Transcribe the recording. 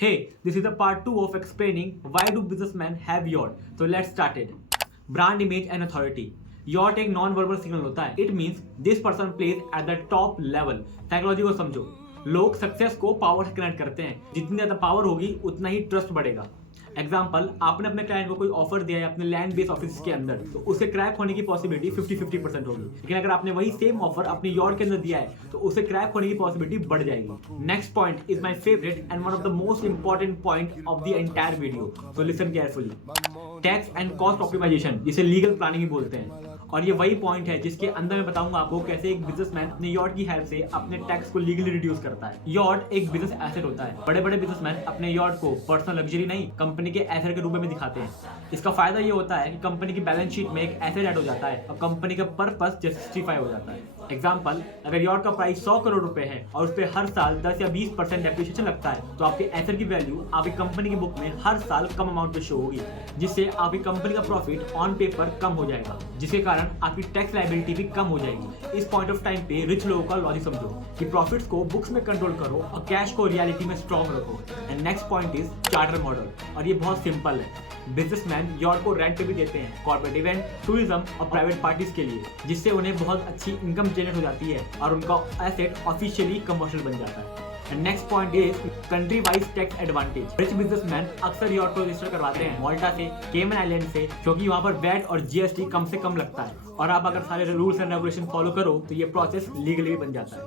Hey, this is the part 2 of explaining why do businessmen have yacht. So let's start it. Brand image and authority. Yacht एक non verbal signal होता है. It means this person plays at the top level. Psychology को समझो. लोग success को power से connect करते हैं. जितनी ज्यादा पावर होगी उतना ही ट्रस्ट बढ़ेगा. एग्जाम्पल, आपने अपने क्लाइंट को कोई ऑफर दिया है अपने लैंड बेस्ड ऑफिस के अंदर, तो उसके क्रैक होने की पॉसिबिलिटी 50-50% होगी. लेकिन अगर आपने वही सेम ऑफर अपनी यॉर्ड के अंदर दिया है तो उसे क्रैक होने की पॉसिबिलिटी बढ़ जाएगी. Next point is my favourite and one of the most important point of the entire video. So listen carefully. Tax and cost optimisation, जिसे लीगल प्लानिंग भी बोलते हैं. और ये वही पॉइंट है जिसके अंदर मैं बताऊंगा आपको कैसे एक बिजनेसमैन अपने यॉर्ड की हेल्प से अपने टैक्स को लीगली रिड्यूस करता है. यॉर्ड एक बिजनेस एसेट होता है. बड़े बड़े बिजनेसमैन अपने यॉर्ड को पर्सनल लग्जरी नहीं, कंपनी के एसेट के रूप में दिखाते हैं. इसका फायदा ये होता है कि कंपनी की बैलेंस शीट में एक एसेट ऐड हो जाता है और कंपनी का पर्पस जस्टिफाई हो जाता है. एग्जाम्पल, अगर यॉर्ड का प्राइस 100 करोड़ रुपए है और उस पर हर साल 10 या 20% डेप्रिसिएशन लगता है, तो आपके एसेट की वैल्यू आपकी कंपनी की बुक में हर साल कम अमाउंट पे शो होगी, जिससे आपकी कंपनी का प्रॉफिट ऑन पेपर कम हो जाएगा, जिसके कारण आपकी टैक्स लायबिलिटी भी कम हो जाएगी. इस पॉइंट ऑफ टाइम पे रिच लोगों का लॉजिक समझो कि प्रॉफिट्स को बुक्स में कंट्रोल करो और कैश को रियलिटी में स्ट्रॉन्ग रखो. And next point is charter model, और ये बहुत सिंपल है. बिजनेसमैन यॉर्ड को रेंट पे भी देते हैं कॉर्पोरेट इवेंट, टूरिज्म और प्राइवेट पार्टीज के लिए, जिससे उन्हें बहुत अच्छी इनकम जनरेट हो जाती है और उनका एसेट ऑफिशियली कमर्शियल बन जाता है. And next point is country wise tax advantage. Rich businessman अक्सर यॉर्ड को रजिस्टर करवाते हैं माल्टा से, केमन आइलैंड से, क्योंकि वहां पर वैट और जीएसटी कम से कम लगता है. और आप अगर सारे रूल्स एंड रेगुलेशन फॉलो करो तो ये प्रोसेस लीगली भी बन जाता है.